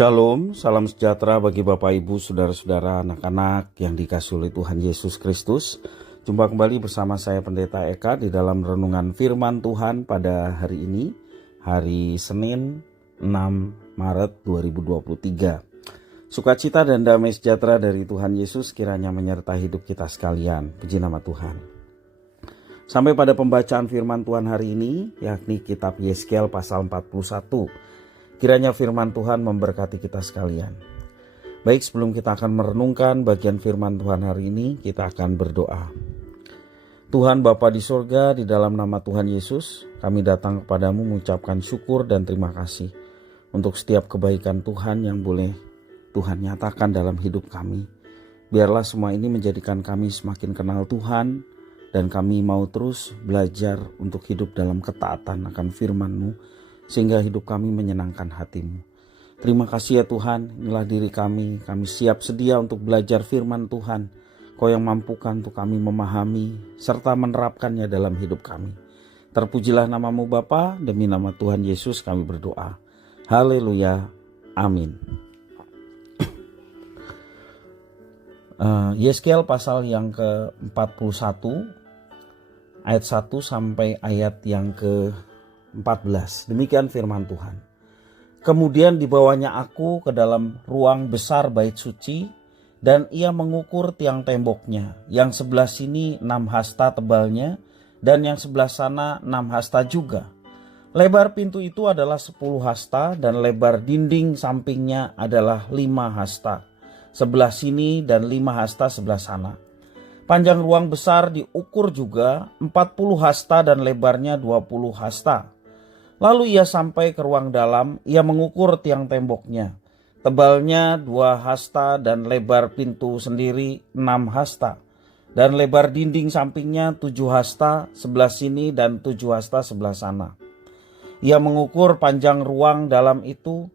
Shalom, salam sejahtera bagi Bapak Ibu, Saudara-saudara, anak-anak yang dikasihi oleh Tuhan Yesus Kristus. Jumpa kembali bersama saya Pendeta Eka di dalam renungan firman Tuhan pada hari ini, hari Senin 6 Maret 2023. Sukacita dan damai sejahtera dari Tuhan Yesus kiranya menyertai hidup kita sekalian. Puji nama Tuhan. Sampai pada pembacaan firman Tuhan hari ini, yakni kitab Yeskel pasal 41. Kiranya firman Tuhan memberkati kita sekalian. Baik, sebelum kita akan merenungkan bagian firman Tuhan hari ini, kita akan berdoa. Tuhan Bapa di surga, di dalam nama Tuhan Yesus, kami datang kepadamu mengucapkan syukur dan terima kasih untuk setiap kebaikan Tuhan yang boleh Tuhan nyatakan dalam hidup kami. Biarlah semua ini menjadikan kami semakin kenal Tuhan, dan kami mau terus belajar untuk hidup dalam ketaatan akan firman-Mu, sehingga hidup kami menyenangkan hati-Mu. Terima kasih ya Tuhan, inilah diri kami siap sedia untuk belajar firman Tuhan. Kau yang mampukan untuk kami memahami serta menerapkannya dalam hidup kami. Terpujilah nama-Mu Bapa, demi nama Tuhan Yesus kami berdoa. Haleluya, amin. Yeskel pasal yang ke-41 ayat 1 sampai ayat yang ke-14. Demikian firman Tuhan. Kemudian dibawanya aku ke dalam ruang besar bait suci, dan ia mengukur tiang temboknya. Yang sebelah sini 6 hasta tebalnya, dan yang sebelah sana 6 hasta juga. Lebar pintu itu adalah 10 hasta, dan lebar dinding sampingnya adalah 5 hasta. Sebelah sini dan 5 hasta sebelah sana. Panjang ruang besar diukur juga 40 hasta dan lebarnya 20 hasta. Lalu ia sampai ke ruang dalam, ia mengukur tiang temboknya. Tebalnya 2 hasta dan lebar pintu sendiri 6 hasta. Dan lebar dinding sampingnya 7 hasta sebelah sini dan 7 hasta sebelah sana. Ia mengukur panjang ruang dalam itu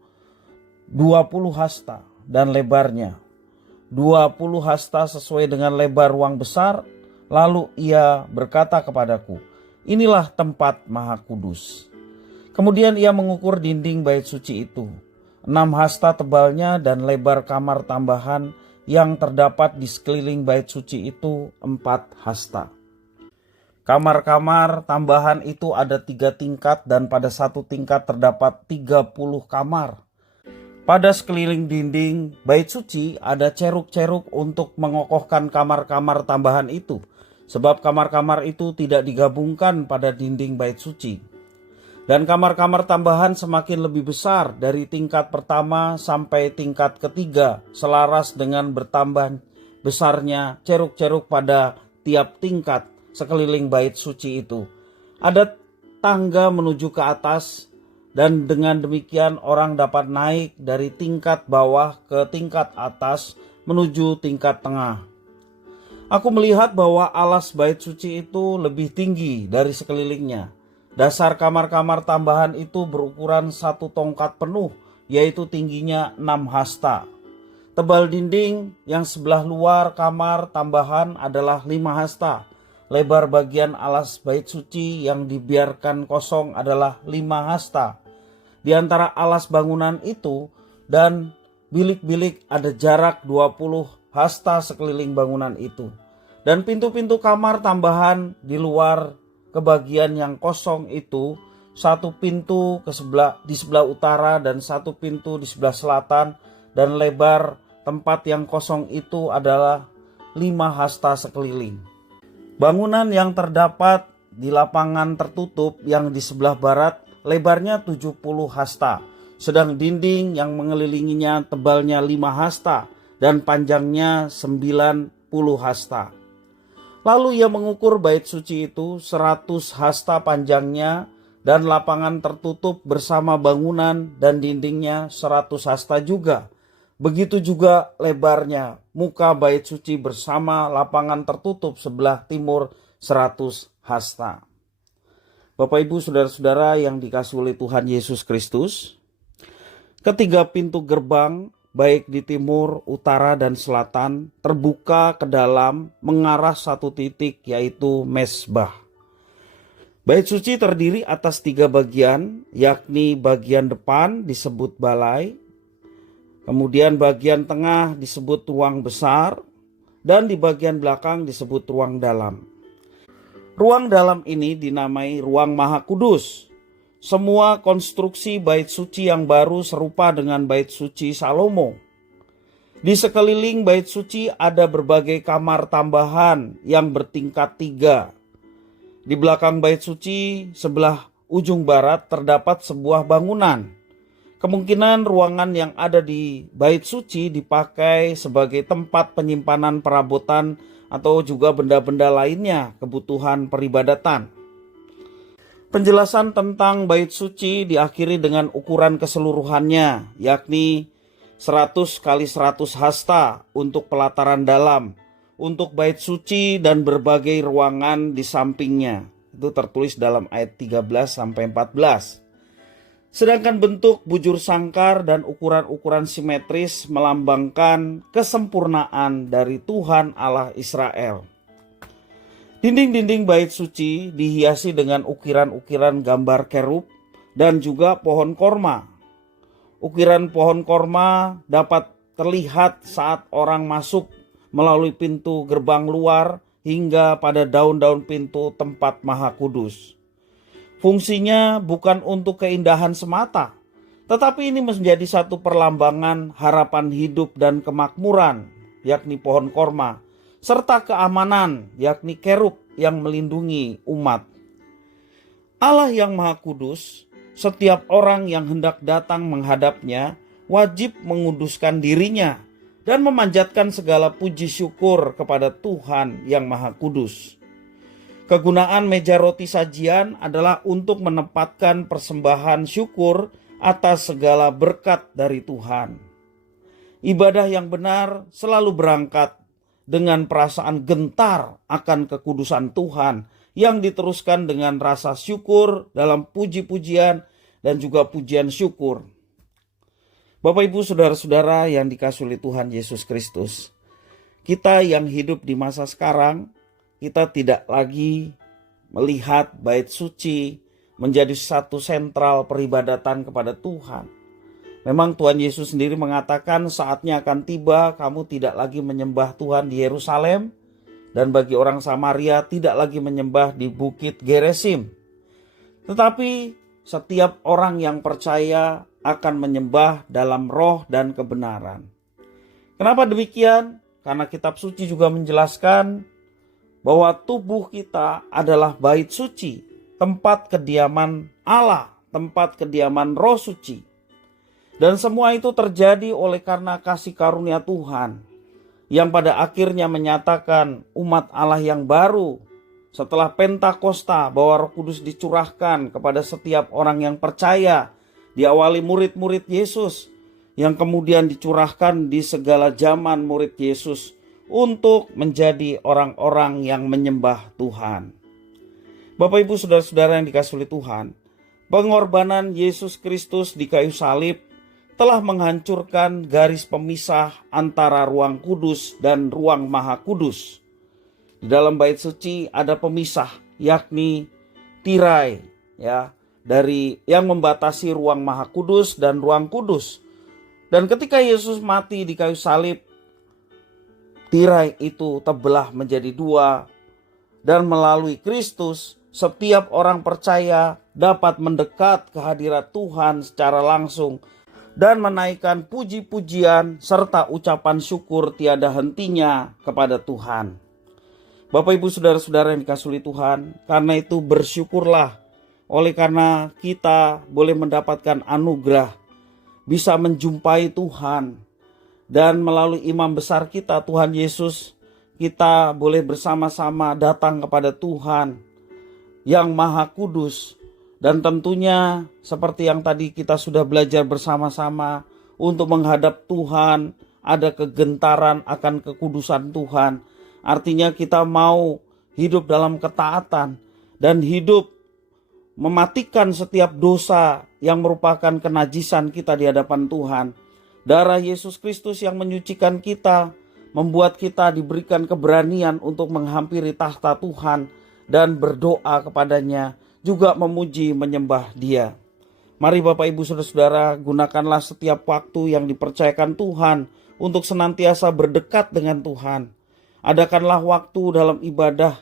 20 hasta dan lebarnya 20 hasta sesuai dengan lebar ruang besar. Lalu ia berkata kepadaku, inilah tempat maha kudus. Kemudian ia mengukur dinding bait suci itu. 6 hasta tebalnya dan lebar kamar tambahan yang terdapat di sekeliling bait suci itu 4 hasta. Kamar-kamar tambahan itu ada 3 tingkat dan pada satu tingkat terdapat 30 kamar. Pada sekeliling dinding bait suci ada ceruk-ceruk untuk mengokohkan kamar-kamar tambahan itu, sebab kamar-kamar itu tidak digabungkan pada dinding bait suci. Dan kamar-kamar tambahan semakin lebih besar dari tingkat pertama sampai tingkat ketiga, selaras dengan bertambah besarnya ceruk-ceruk pada tiap tingkat sekeliling bait suci itu. Ada tangga menuju ke atas, dan dengan demikian orang dapat naik dari tingkat bawah ke tingkat atas menuju tingkat tengah. Aku melihat bahwa alas bait suci itu lebih tinggi dari sekelilingnya. Dasar kamar-kamar tambahan itu berukuran 1 tongkat penuh, yaitu tingginya 6 hasta. Tebal dinding yang sebelah luar kamar tambahan adalah 5 hasta. Lebar bagian alas bait suci yang dibiarkan kosong adalah 5 hasta. Di antara alas bangunan itu dan bilik-bilik ada jarak 20 hasta sekeliling bangunan itu. Dan pintu-pintu kamar tambahan di luar ke bagian yang kosong itu, 1 pintu di sebelah utara dan 1 pintu di sebelah selatan, dan lebar tempat yang kosong itu adalah 5 hasta sekeliling. Bangunan yang terdapat di lapangan tertutup yang di sebelah barat lebarnya 70 hasta, sedang dinding yang mengelilinginya tebalnya 5 hasta dan panjangnya 90 hasta. Lalu ia mengukur bait suci itu 100 hasta panjangnya, dan lapangan tertutup bersama bangunan dan dindingnya 100 hasta juga. Begitu juga lebarnya muka bait suci bersama lapangan tertutup sebelah timur 100 hasta. Bapak Ibu saudara-saudara yang dikasihi oleh Tuhan Yesus Kristus, ketiga pintu gerbang baik di timur, utara, dan selatan terbuka ke dalam mengarah satu titik, yaitu mesbah. Bait suci terdiri atas 3 bagian, yakni bagian depan disebut balai, Kemudian bagian tengah disebut ruang besar dan di bagian belakang disebut ruang dalam. Ruang dalam ini dinamai ruang Maha Kudus. Semua konstruksi bait suci yang baru serupa dengan bait suci Salomo. Di sekeliling bait suci ada berbagai kamar tambahan yang bertingkat 3. Di belakang bait suci sebelah ujung barat terdapat sebuah bangunan. Kemungkinan ruangan yang ada di bait suci dipakai sebagai tempat penyimpanan perabotan atau juga benda-benda lainnya kebutuhan peribadatan. Penjelasan tentang bait suci diakhiri dengan ukuran keseluruhannya, yakni 100 kali 100 hasta untuk pelataran dalam, untuk bait suci dan berbagai ruangan di sampingnya. Itu tertulis dalam ayat 13-14. Sedangkan bentuk bujur sangkar dan ukuran-ukuran simetris melambangkan kesempurnaan dari Tuhan Allah Israel. Dinding-dinding bait suci dihiasi dengan ukiran-ukiran gambar kerub dan juga pohon korma. Ukiran pohon korma dapat terlihat saat orang masuk melalui pintu gerbang luar hingga pada daun-daun pintu tempat Maha Kudus. Fungsinya bukan untuk keindahan semata, tetapi ini menjadi satu perlambangan harapan hidup dan kemakmuran, yakni pohon korma, serta keamanan, yakni kerub yang melindungi umat. Allah yang Maha Kudus, setiap orang yang hendak datang menghadapnya wajib menguduskan dirinya dan memanjatkan segala puji syukur kepada Tuhan yang Maha Kudus. Kegunaan meja roti sajian adalah untuk menempatkan persembahan syukur atas segala berkat dari Tuhan. Ibadah yang benar selalu berangkat dengan perasaan gentar akan kekudusan Tuhan yang diteruskan dengan rasa syukur dalam puji-pujian dan juga pujian syukur. Bapak Ibu saudara-saudara yang dikasihi oleh Tuhan Yesus Kristus, kita yang hidup di masa sekarang, kita tidak lagi melihat bait suci menjadi satu sentral peribadatan kepada Tuhan. Memang Tuhan Yesus sendiri mengatakan saatnya akan tiba kamu tidak lagi menyembah Tuhan di Yerusalem, dan bagi orang Samaria tidak lagi menyembah di Bukit Gerizim. Tetapi setiap orang yang percaya akan menyembah dalam roh dan kebenaran. Kenapa demikian? Karena kitab suci juga menjelaskan bahwa tubuh kita adalah bait suci, tempat kediaman Allah, tempat kediaman Roh Suci. Dan semua itu terjadi oleh karena kasih karunia Tuhan yang pada akhirnya menyatakan umat Allah yang baru setelah Pentakosta, bahwa Roh Kudus dicurahkan kepada setiap orang yang percaya, diawali murid-murid Yesus yang kemudian dicurahkan di segala zaman murid Yesus untuk menjadi orang-orang yang menyembah Tuhan. Bapak Ibu saudara-saudara yang dikasihi oleh Tuhan, pengorbanan Yesus Kristus di kayu salib telah menghancurkan garis pemisah antara ruang kudus dan ruang Maha Kudus. Di dalam bait suci ada pemisah, yakni tirai, dari yang membatasi ruang Maha Kudus dan ruang kudus. Dan ketika Yesus mati di kayu salib, tirai itu terbelah menjadi 2, dan melalui Kristus setiap orang percaya dapat mendekat ke hadirat Tuhan secara langsung dan menaikkan puji-pujian serta ucapan syukur tiada hentinya kepada Tuhan. Bapak Ibu saudara-saudara yang dikasihi Tuhan, karena itu bersyukurlah oleh karena kita boleh mendapatkan anugerah bisa menjumpai Tuhan. Dan melalui imam besar kita, Tuhan Yesus, kita boleh bersama-sama datang kepada Tuhan yang Maha Kudus. Dan tentunya seperti yang tadi kita sudah belajar bersama-sama, untuk menghadap Tuhan ada kegentaran akan kekudusan Tuhan. Artinya kita mau hidup dalam ketaatan dan hidup mematikan setiap dosa yang merupakan kenajisan kita di hadapan Tuhan. Darah Yesus Kristus yang menyucikan kita, membuat kita diberikan keberanian untuk menghampiri tahta Tuhan dan berdoa kepadanya, juga memuji menyembah Dia. Mari Bapak Ibu Saudara-saudara, gunakanlah setiap waktu yang dipercayakan Tuhan untuk senantiasa berdekat dengan Tuhan. Adakanlah waktu dalam ibadah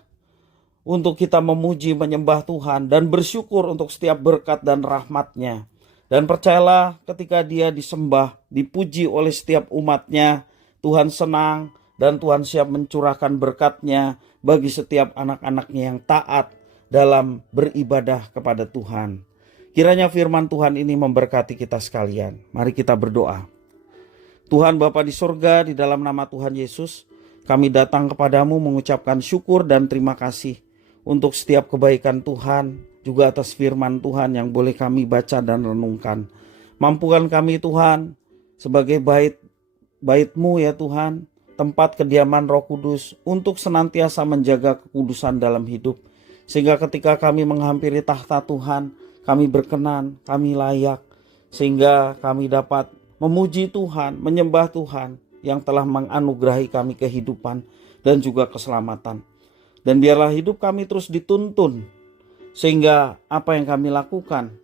untuk kita memuji, menyembah Tuhan dan bersyukur untuk setiap berkat dan rahmat-Nya. Dan percayalah ketika Dia disembah, dipuji oleh setiap umat-Nya, Tuhan senang dan Tuhan siap mencurahkan berkat-Nya bagi setiap anak-anak-Nya yang taat dalam beribadah kepada Tuhan. Kiranya firman Tuhan ini memberkati kita sekalian. Mari kita berdoa. Tuhan Bapa di sorga, di dalam nama Tuhan Yesus, kami datang kepadamu mengucapkan syukur dan terima kasih untuk setiap kebaikan Tuhan, juga atas firman Tuhan yang boleh kami baca dan renungkan. Mampukan kami Tuhan sebagai bait-Mu ya Tuhan, tempat kediaman Roh Kudus, untuk senantiasa menjaga kekudusan dalam hidup. Sehingga ketika kami menghampiri tahta Tuhan, kami berkenan, kami layak, sehingga kami dapat memuji Tuhan, menyembah Tuhan yang telah menganugerahi kami kehidupan dan juga keselamatan. Dan biarlah hidup kami terus dituntun, sehingga apa yang kami lakukan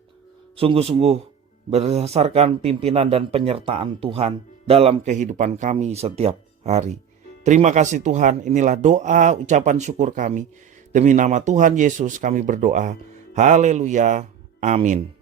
sungguh-sungguh berdasarkan pimpinan dan penyertaan Tuhan dalam kehidupan kami setiap hari. Terima kasih Tuhan, inilah doa ucapan syukur kami. Demi nama Tuhan Yesus kami berdoa. Haleluya. Amin.